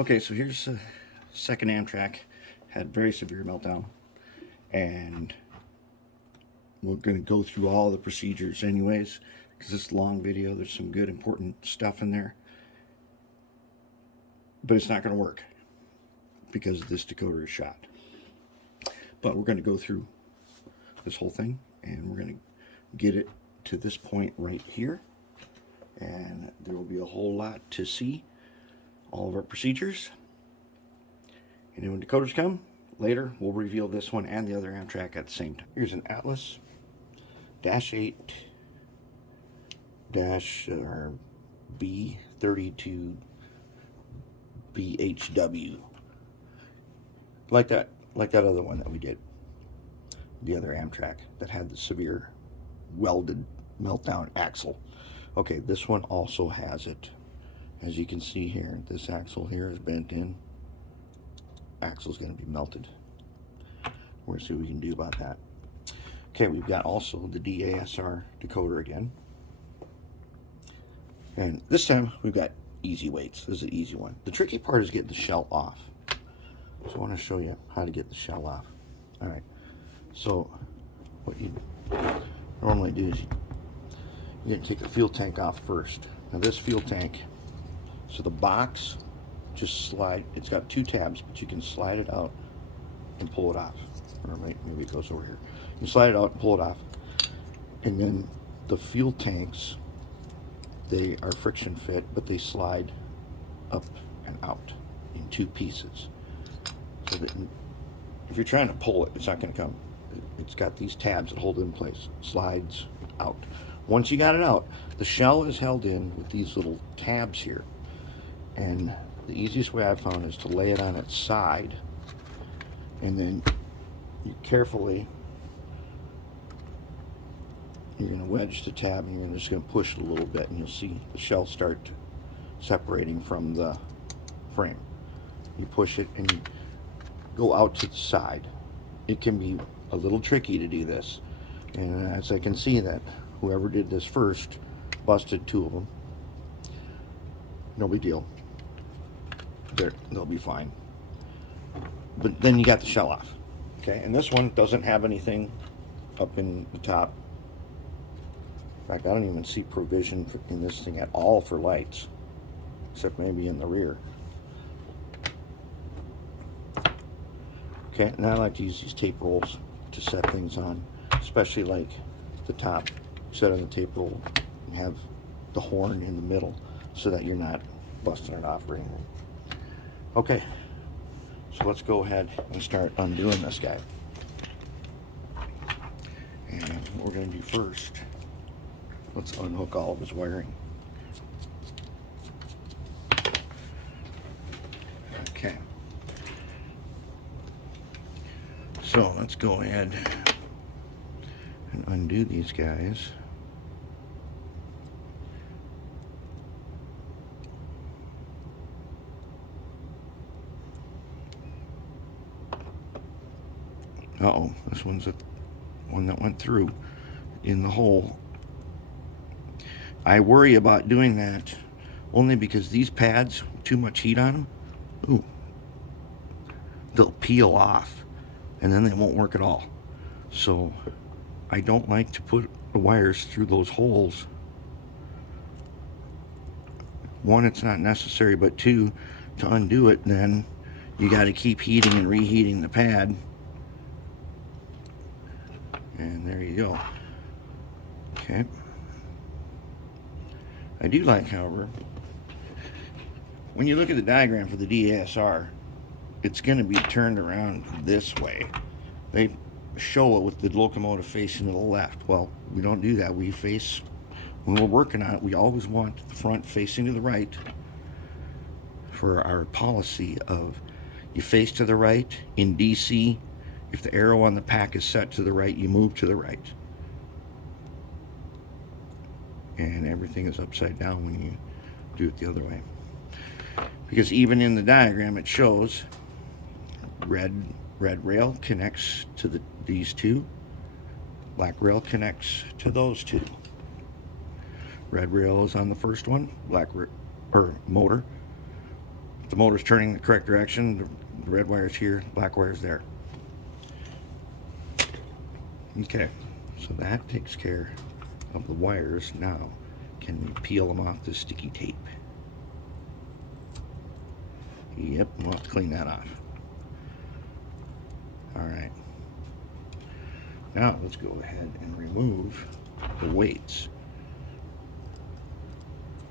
Okay, so here's a second Amtrak. Had very severe meltdown, and we're going to go through all the procedures anyways, because this long video, there's some good important stuff in there, but it's not going to work because this decoder is shot. But we're going to go through this whole thing, and we're going to get it to this point right here, and there will be a whole lot to see, all of our procedures. And then when decoders come later, we'll reveal this one and the other Amtrak at the same time. Here's an Atlas -8 B32 BHW, like that other one that we did, the other Amtrak that had the severe welded meltdown axle. Okay, this one also has it. As you can see here, this axle here is bent in. Axle's going to be melted. We're going to see what we can do about that. Okay, we've got also the DASR decoder again. And this time we've got easy weights. This is an easy one. The tricky part is getting the shell off. So I want to show you how to get the shell off. Alright, so what you normally do is you're going to take the fuel tank off first. Now this fuel tank, so the box, just slide, it's got two tabs, but you can slide it out and pull it off. Or maybe it goes over here. You slide it out and pull it off. And then the fuel tanks, they are friction fit, but they slide up and out in two pieces. So that if you're trying to pull it, it's not going to come. It's got these tabs that hold it in place. Slides out. Once you got it out, the shell is held in with these little tabs here. And the easiest way I've found is to lay it on its side, and then you carefully, you're going to wedge the tab, and you're just going to push it a little bit, and you'll see the shell start separating from the frame. You push it and you go out to the side. It can be a little tricky to do this, and as I can see that whoever did this first busted two of them. No big deal. They'll be fine. But then you got the shell off. Okay, and this one doesn't have anything up in the top. In fact, I don't even see provision in this thing at all for lights, except maybe in the rear. Okay, and I like to use these tape rolls to set things on, especially like the top. Set on the tape roll and have the horn in the middle so that you're not busting it off or anything. Okay, so let's go ahead and start undoing this guy. And what we're going to do first, let's unhook all of his wiring. Okay, so let's go ahead and undo these guys. Uh-oh, this one's the one that went through in the hole. I worry about doing that only because these pads, too much heat on them, ooh, they'll peel off and then they won't work at all. So I don't like to put the wires through those holes. One, it's not necessary, but two, to undo it, then you got to keep heating and reheating the pad. And there you go. Okay. I do like, however, when you look at the diagram for the DASR, it's going to be turned around this way. They show it with the locomotive facing to the left. Well, we don't do that. We face, when we're working on it, we always want the front facing to the right for our policy of you face to the right. In DC, if the arrow on the pack is set to the right, you move to the right. And everything is upside down when you do it the other way. Because even in the diagram it shows red rail connects to these two, black rail connects to those two. Red rail is on the first one, black motor. the motor's turning the correct direction. The red wire's here, black wire's there. Okay, so that takes care of the wires. Now, can we peel them off the sticky tape? Yep, we'll have to clean that off. Alright. Now, let's go ahead and remove the weights.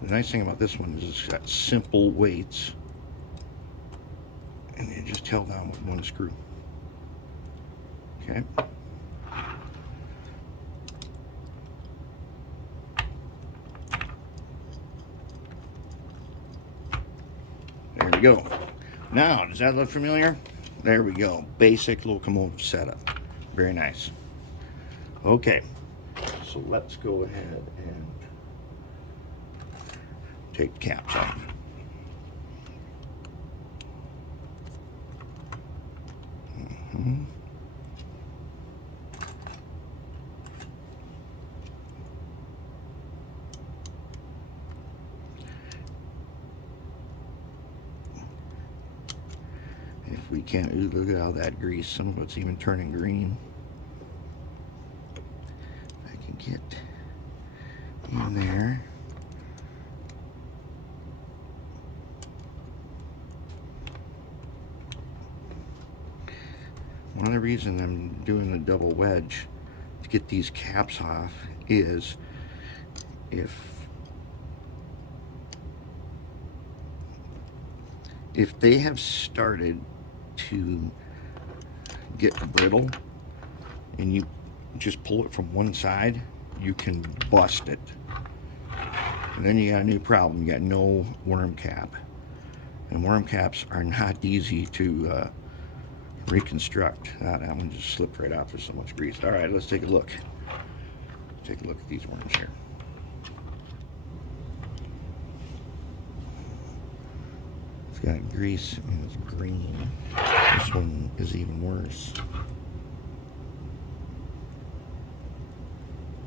The nice thing about this one is it's got simple weights, and they're just held down with one screw. Okay. There we go. Now, does that look familiar? There we go. Basic locomotive setup. Very nice. Okay, so let's go ahead and take the caps off. If we can't, ooh, look at all that grease. Some of it's even turning green. If I can get in there. One of the reasons I'm doing the double wedge to get these caps off is if they have started to get brittle and you just pull it from one side, you can bust it. And then you got a new problem. You got no worm cap. And worm caps are not easy to reconstruct. That one just slipped right out. There's so much grease. All right, let's take a look. Take a look at these worms here. It's got grease and it's green. This one is even worse.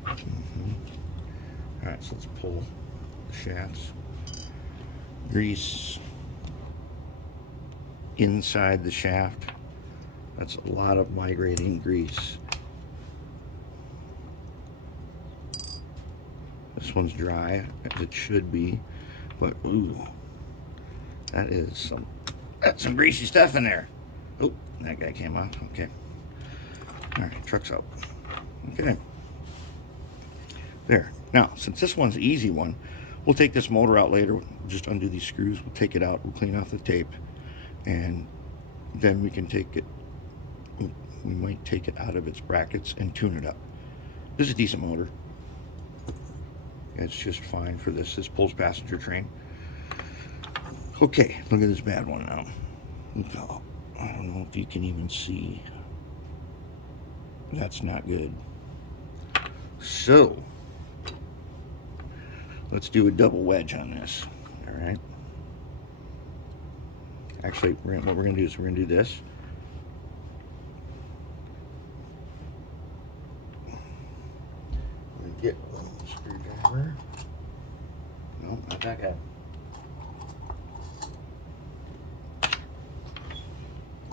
All right, so let's pull the shafts. Grease inside the shaft. That's a lot of migrating grease. This one's dry, as it should be, but ooh, that's some greasy stuff in there. Oh, that guy came off. Okay. All right, truck's out. Okay. There. Now, since this one's an easy one, we'll take this motor out later. We'll just undo these screws. We'll take it out. We'll clean off the tape, and then we can take it. We might take it out of its brackets and tune it up. This is a decent motor. It's just fine for this. This pulls passenger train. Okay, look at this bad one now. Oh, I don't know if you can even see. That's not good. So, let's do a double wedge on this. All right. Actually, what we're going to do is we're going to do this. Get a screwdriver. No, not that guy.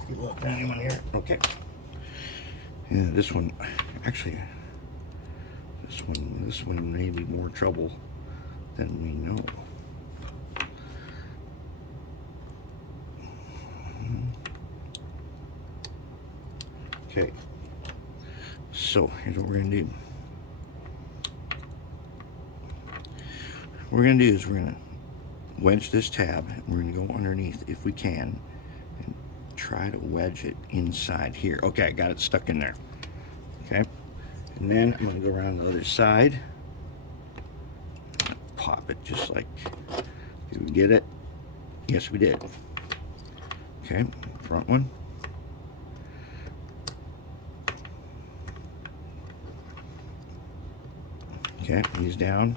Good luck to anyone here. Okay. Yeah, this one, actually, this one may be more trouble than we know. Okay. So here's what we're gonna do. What we're going to do is we're going to wedge this tab, and we're going to go underneath if we can and try to wedge it inside here. Okay, I got it stuck in there. Okay, and then I'm going to go around the other side, pop it just like, did we get it? Yes, we did. Okay, front one. Okay, these down.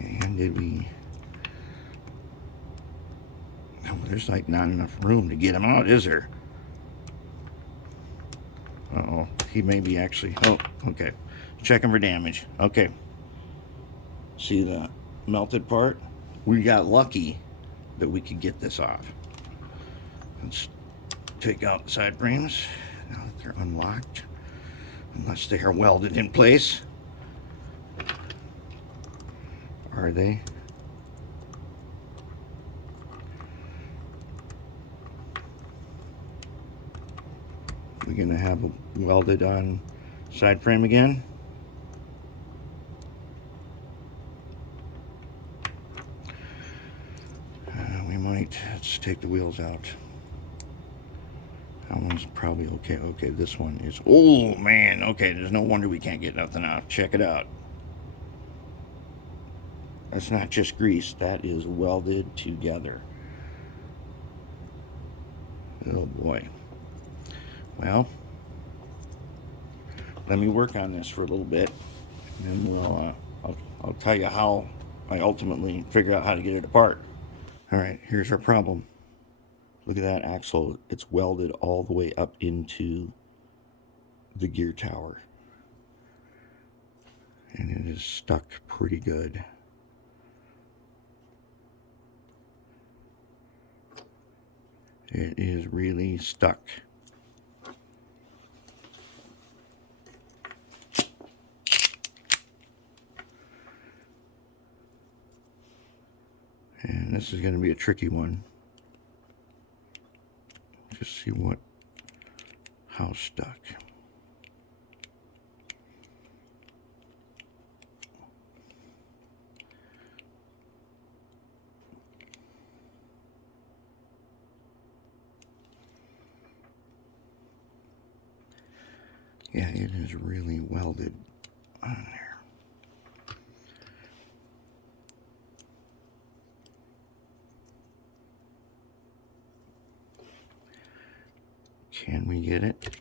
And did we... Oh, there's like not enough room to get him out, is there? Uh-oh, he may be actually... Oh, okay. Checking for damage. Okay. See the melted part. We got lucky that we could get this off. Let's take out the side frames now that they're unlocked, unless they are welded in place. Are they? We're gonna have a welded on side frame again. We might. Let's take the wheels out. That one's probably okay. Okay, this one is. Oh man. Okay, there's no wonder we can't get nothing out. Check it out. That's not just grease. That is welded together. Oh boy. Well, let me work on this for a little bit, and then we'll, I'll tell you how I ultimately figure out how to get it apart. All right, here's our problem. Look at that axle. It's welded all the way up into the gear tower. And it is stuck pretty good. It is really stuck. And this is going to be a tricky one. Just see how stuck. Yeah, it is really welded on there. Can we get it?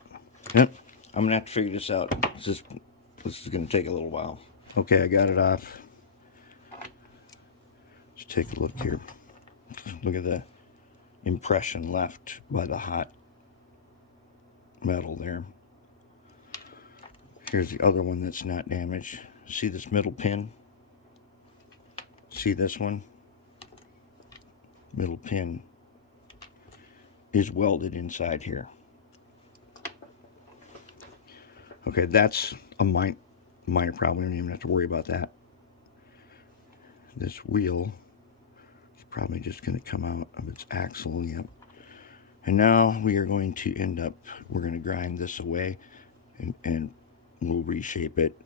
Yep. I'm gonna have to figure this out. This is gonna take a little while. Okay, I got it off. Let's take a look here. Look at the impression left by the hot metal there. Here's the other one that's not damaged. See this middle pin? See this one? Middle pin is welded inside here. Okay, that's a minor problem. You don't even have to worry about that. This wheel is probably just going to come out of its axle. Yep. And now we are going to we're going to grind this away and we'll reshape it.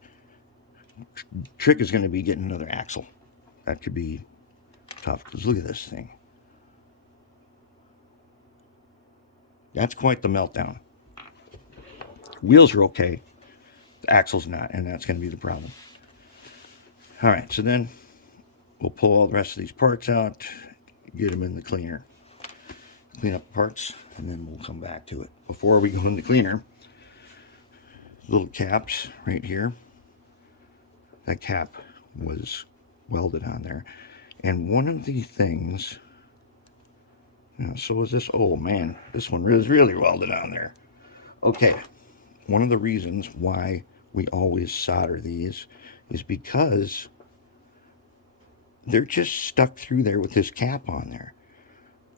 Trick is going to be getting another axle. That could be tough, because look at this thing. That's quite the meltdown. Wheels are okay. The axle's not, and that's going to be the problem. All right, so then we'll pull all the rest of these parts out, get them in the cleaner, clean up the parts, and then we'll come back to it. Before we go in the cleaner, little caps right here. That cap was welded on there. And one of the things, so is this, oh man, this one is really welded on there. Okay, one of the reasons why we always solder these is because they're just stuck through there with this cap on there.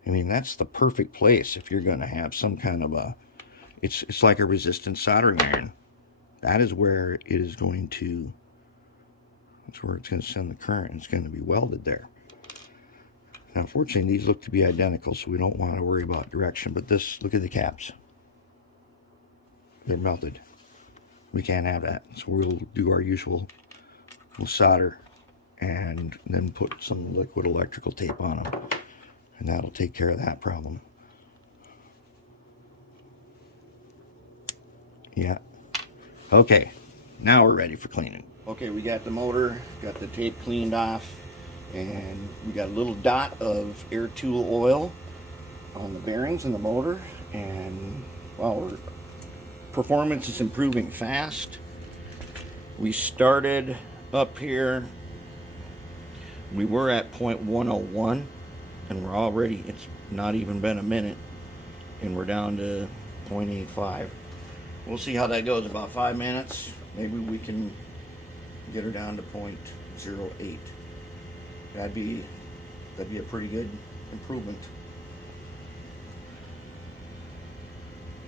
I mean, that's the perfect place if you're going to have some kind of a, it's like a resistant soldering iron. That is where it is going to, that's where it's going to send the current. It's going to be welded there. Now, fortunately, these look to be identical, so we don't want to worry about direction. But this, look at the caps. They're melted. We can't have that. So we'll do our usual. We'll solder and then put some liquid electrical tape on them. And that'll take care of that problem. Yeah. Okay. Now we're ready for cleaning. Okay, we got the motor, got the tape cleaned off, and we got a little dot of air tool oil on the bearings in the motor, and wow, performance is improving fast. We started up here, we were at 0.101, and we're already, it's not even been a minute, and we're down to 0.85. We'll see how that goes. About 5 minutes, maybe we can get her down to 0.08. That'd be a pretty good improvement.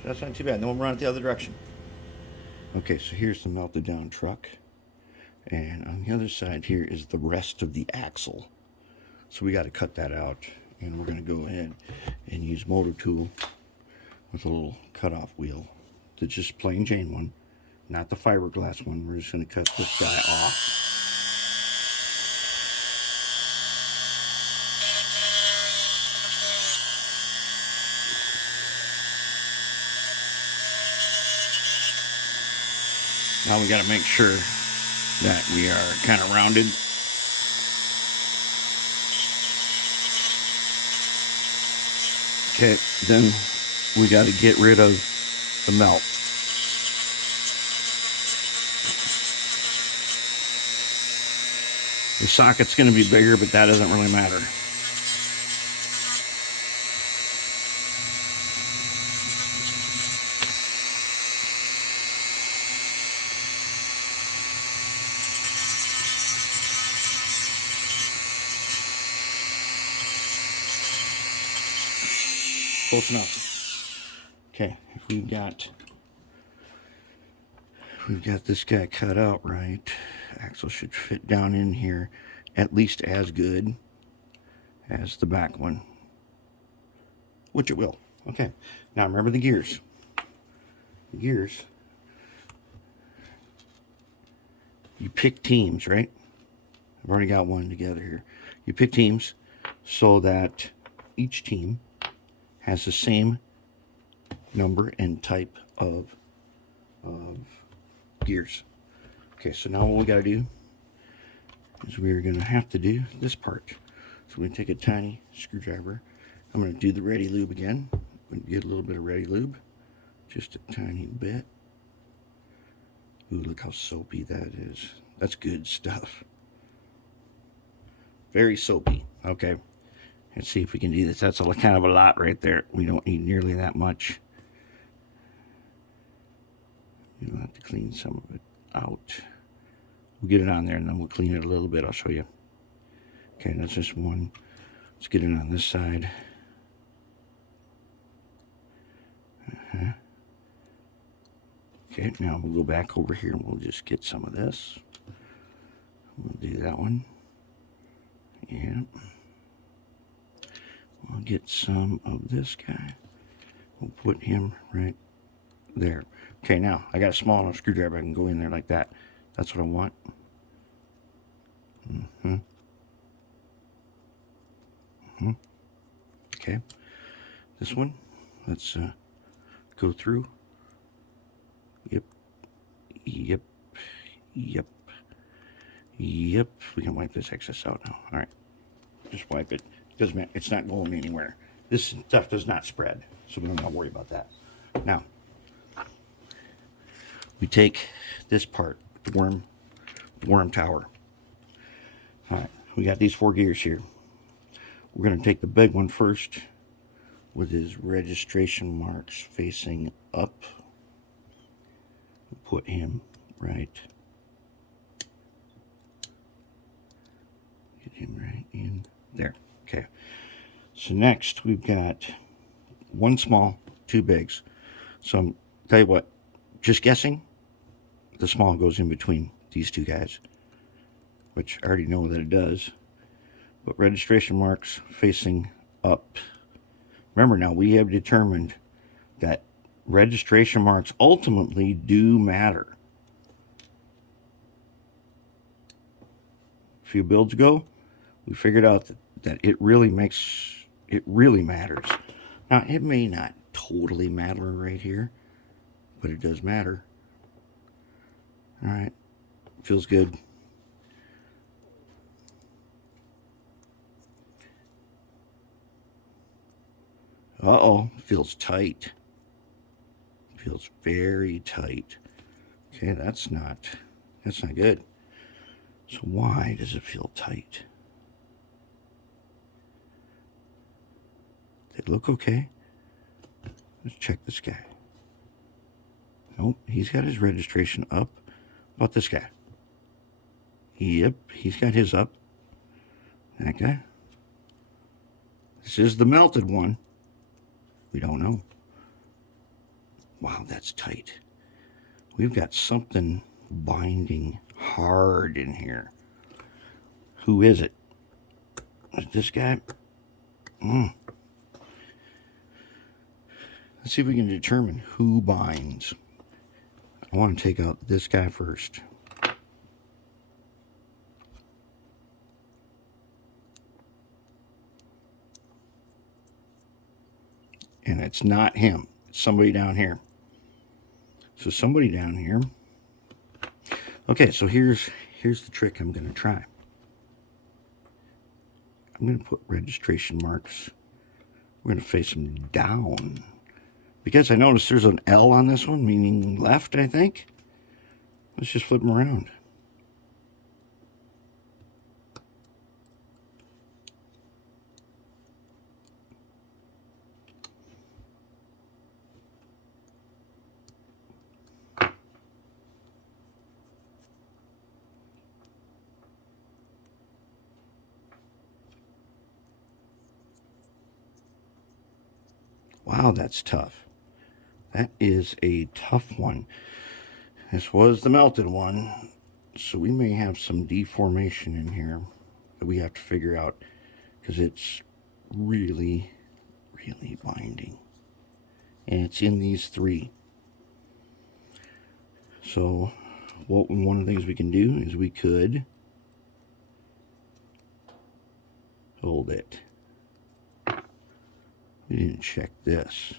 So that's not too bad. Then we'll run it the other direction. Okay, so here's the melted down truck. And on the other side here is the rest of the axle. So we got to cut that out. And we're going to go ahead and use motor tool with a little cutoff wheel. That's just plain Jane one, not the fiberglass one. We're just going to cut this guy off. Now we got to make sure that we are kind of rounded. Okay, then we got to get rid of the melt. The socket's going to be bigger, but that doesn't really matter. Close enough. Okay, if we've got this guy cut out right, axle should fit down in here at least as good as the back one, which it will. Okay, now remember the gears. The gears, you pick teams, right? I've already got one together here. You pick teams so that each team has the same number and type of gears. Okay, so now what we got to do is we're going to have to do this part. So we're going to take a tiny screwdriver. I'm going to do the ready lube again. I'm going to get a little bit of ready lube, just a tiny bit. Ooh, look how soapy that is. That's good stuff. Very soapy. Okay. Let's see if we can do this. That's kind of a lot right there. We don't need nearly that much. We'll have to clean some of it out. We'll get it on there and then we'll clean it a little bit. I'll show you. Okay, that's just one. Let's get it on this side. Okay, now we'll go back over here and we'll just get some of this. We'll do that one. Yeah. We'll get some of this guy. We'll put him right there. Okay, now I got a small enough screwdriver. I can go in there like that. That's what I want. Okay. This one, let's go through. Yep. We can wipe this excess out now. All right. Just wipe it. Doesn't matter. It's not going anywhere. This stuff does not spread, so we don't have to worry about that. Now, we take this part, the worm tower. All right, we got these 4 gears here. We're going to take the big one first with his registration marks facing up. Put him right. Get him right in there. Okay. So next we've got 1 small, 2 bigs. So I'm tell you what, just guessing, the small goes in between these 2 guys, which I already know that it does. But registration marks facing up. Remember now, we have determined that registration marks ultimately do matter. A few builds ago, we figured out that it really matters. Now, it may not totally matter right here, but it does matter. All right, feels good. Uh-oh, feels tight. Feels very tight. Okay, that's not good. So why does it feel tight? They look okay. Let's check this guy. Nope, he's got his registration up. How about this guy? Yep, he's got his up. That guy. This is the melted one. We don't know. Wow, that's tight. We've got something binding hard in here. Who is it? Is it this guy? Let's see if we can determine who binds. I want to take out this guy first. And it's not him. It's somebody down here. So somebody down here. Okay, so here's the trick I'm going to try. I'm going to put registration marks. We're going to face them down. Because I noticed there's an L on this one, meaning left, I think. Let's just flip them around. Wow, that's tough. That is a tough one. This was the melted one, so we may have some deformation in here that we have to figure out because it's really, really binding. And it's in these three. So one of the things we can do is we could hold it. We didn't check this.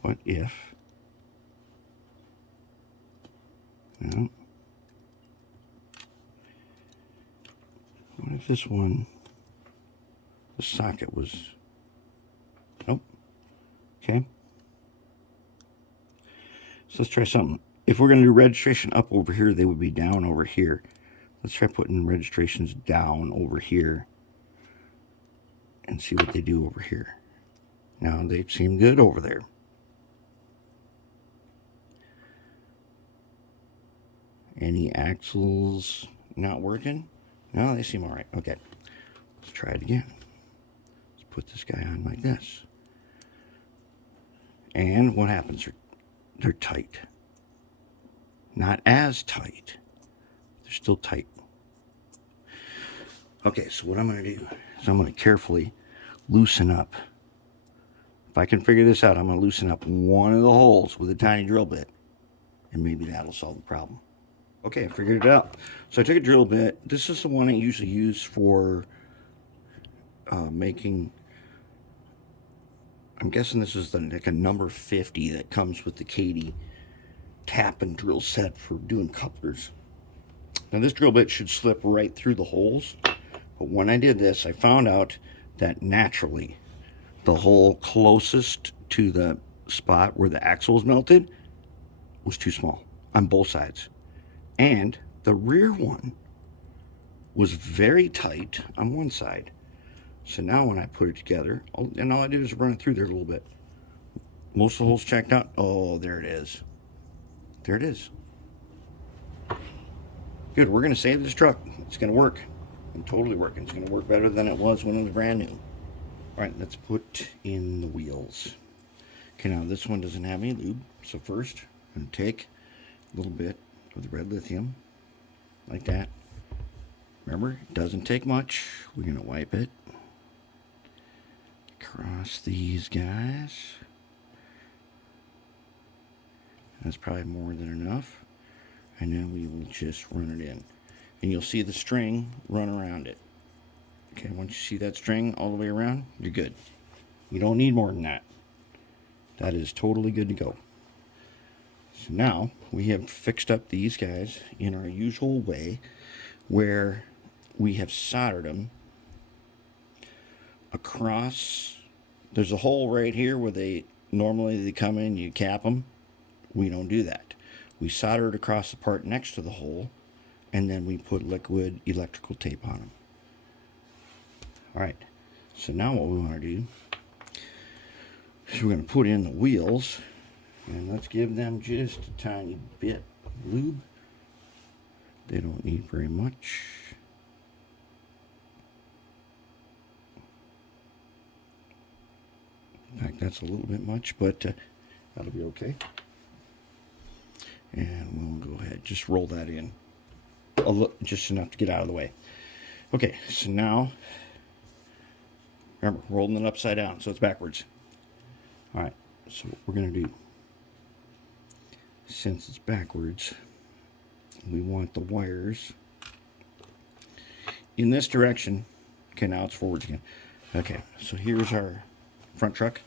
What if? No. What if this one, the socket was, nope. Okay. So let's try something. If we're going to do registration up over here, they would be down over here. Let's try putting registrations down over here and see what they do over here. Now they seem good over there. Any axles not working? No, they seem all right. Okay, let's try it again. Let's put this guy on like this. And what happens? They're tight. Not as tight. They're still tight. Okay, so what I'm going to do is I'm going to carefully loosen up. If I can figure this out, I'm going to loosen up one of the holes with a tiny drill bit. And maybe that'll solve the problem. Okay, I figured it out. So I took a drill bit. This is the one I usually use for making, I'm guessing this is like a number 50 that comes with the Katie tap and drill set for doing couplers. Now this drill bit should slip right through the holes. But when I did this, I found out that naturally the hole closest to the spot where the axle was melted was too small on both sides. And the rear one was very tight on one side. So now when I put it together, and all I did is run it through there a little bit. Most of the holes checked out. Oh, there it is. There it is. Good, we're going to save this truck. It's going to work. It's totally working. It's going to work better than it was when it was brand new. All right, let's put in the wheels. Okay, now this one doesn't have any lube. So first, I'm going to take a little bit of the red lithium, like that. Remember, it doesn't take much. We're going to wipe it across these guys. That's probably more than enough. And then we will just run it in. And you'll see the string run around it. Okay, once you see that string all the way around, you're good. You don't need more than that. That is totally good to go. So now we have fixed up these guys in our usual way, where we have soldered them across. There's a hole right here where they normally come in, you cap them. We don't do that. We solder it across the part next to the hole, and then we put liquid electrical tape on them. All right, so now what we want to do is we're going to put in the wheels, and let's give them just a tiny bit of lube. They don't need very much. like that's a little bit much, but that'll be okay. And we'll go ahead, just roll that in a little, just enough to get out of the way. Okay, so now, remember, rolling it upside down, so it's backwards. All right, so what we're going to do, since it's backwards, we want the wires in this direction. Okay, now it's forwards again. Okay, so here's our front truck.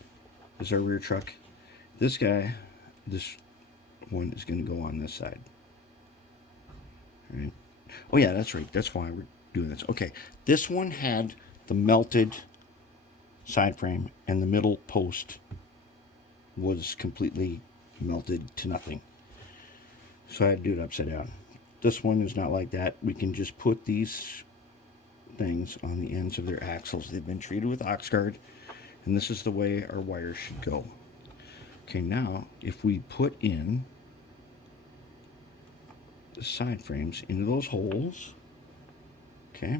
This is our rear truck. This guy, this one is going to go on this side. All right. Oh yeah, that's right. That's why we're doing this. Okay, this one had the melted side frame, and the middle post was completely melted to nothing. So I had to do it upside down. This one is not like that. We can just put these things on the ends of their axles. They've been treated with Oxguard, and this is the way our wires should go. Okay, now if we put in the side frames into those holes, okay,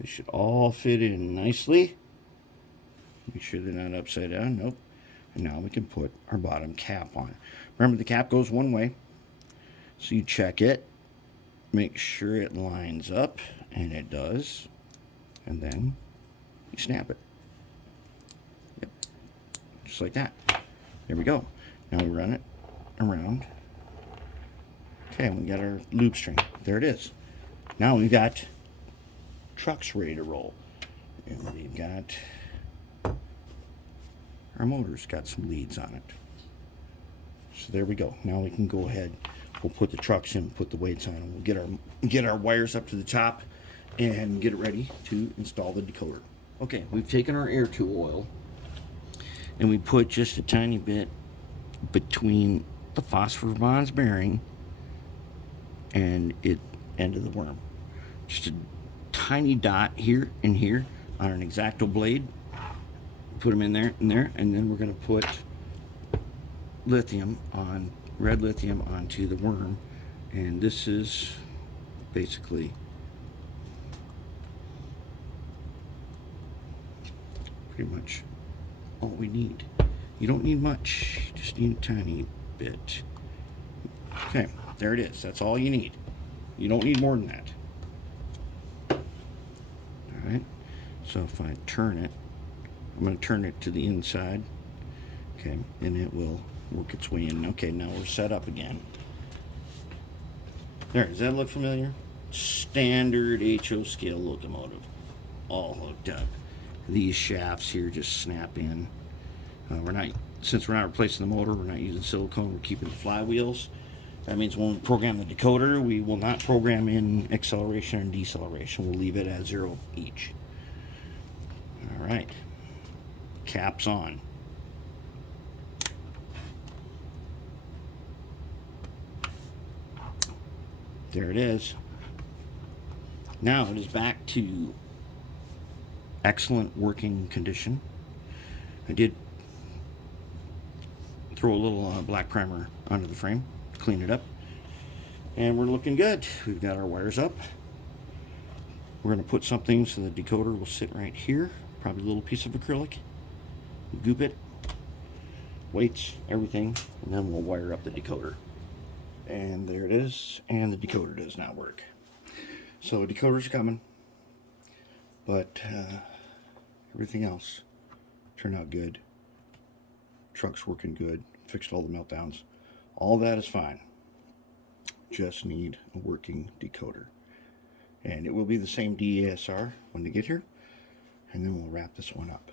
they should all fit in nicely. Make sure they're not upside down. Nope. And now we can put our bottom cap on. Remember, the cap goes one way, so you check it, make sure it lines up, and it does, and then you snap it. Yep, just like that. There we go. Now we run it around. Okay, we got our lube string. There it is. Now we've got trucks ready to roll. And we've got our motor's got some leads on it. So there we go. Now we can go ahead. We'll put the trucks in, put the weights on, and we'll get our wires up to the top and get it ready to install the decoder. Okay, we've taken our air tool oil and we put just a tiny bit between the phosphor bonds bearing and it end of the worm. Just a tiny dot here and here on an X-Acto blade. Put them in there and there, and then we're going to put red lithium onto the worm, and this is basically pretty much all we need. You don't need much, you just need a tiny bit. Okay, there it is. That's all you need. You don't need more than that. All right, so if I turn it, I'm going to turn it to the inside, okay, and it will work its way in. Okay, now we're set up again. There, does that look familiar? Standard HO scale locomotive, all hooked up. These shafts here just snap in. Since we're not replacing the motor, we're not using silicone, we're keeping the flywheels. That means when we program the decoder, we will not program in acceleration and deceleration. We'll leave it at 0 each. All right. Caps on. There it is. Now it is back to excellent working condition. I did throw a little black primer onto the frame, clean it up, and we're looking good. We've got our wires up. We're going to put something so the decoder will sit right here, probably a little piece of acrylic. Goop it, weights, everything, and then we'll wire up the decoder. And there it is, and the decoder does not work. So the decoder's coming, but everything else turned out good. Truck's working good, fixed all the meltdowns. All that is fine. Just need a working decoder. And it will be the same DASR when they get here, and then we'll wrap this one up.